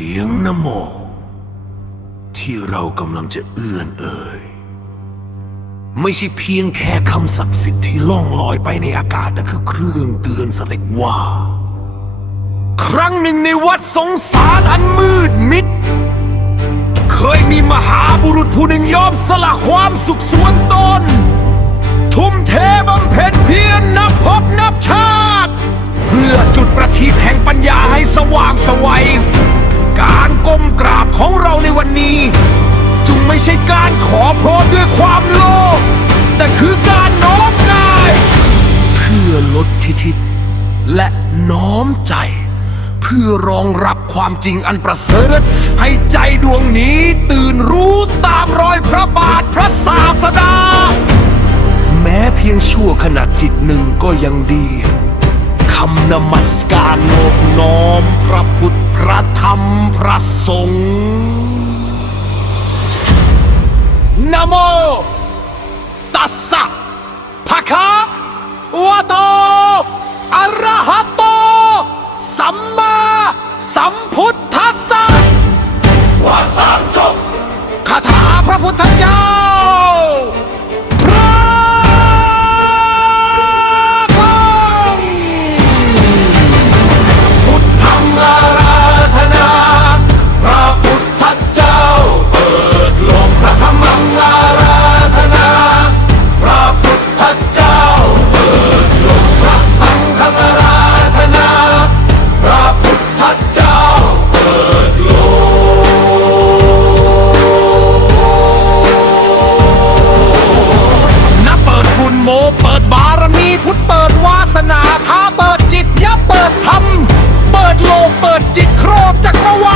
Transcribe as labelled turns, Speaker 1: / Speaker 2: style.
Speaker 1: สียงนโม ที่เรากำลังจะเอื้อนเอ่ย ไม่ใช่เพียงแค่คำศักดิ์สิทธิ์ที่ล่องลอยไปในอากาศแต่คือเครื่องเตือนสติว่า ครั้งหนึ่งในวัดสงสารอันมืดมิด เคยมีมหาบุรุษผู้หนึ่งยอมสละความสุขส่วนตน ทุ่มเทบำเพ็ญเพียรนับพบนับชาติ เพื่อจุดประทีปแห่งปัญญาให้สว่างไสวัย การก้มกราบของเราในวันนี้ จึงไม่ใช่การขอพรด้วยความโลภแต่คือการน้อมกายเพื่อลดทิฐิและน้อมใจ เพื่อรองรับความจริงอันประเสริฐ ให้ใจดวงนี้ตื่นรู้ตามรอยพระบาทพระศาสดา แม้เพียงชั่วขณะจิตหนึ่งก็ยังดีคำนมัสการโนบน้อมพระพุทธ พระธรรมพระสงฆ์นะโม ตัสสะภะคะวะโตอะระหะโต สัมมาสัมพุทธัสสะวาสามจบคาถาพระพุทธ พุทธเปิดวาสนาท้าเปิดจิตยะเปิดธรรม เปิดโลกเปิดจิตครอบจักรวาล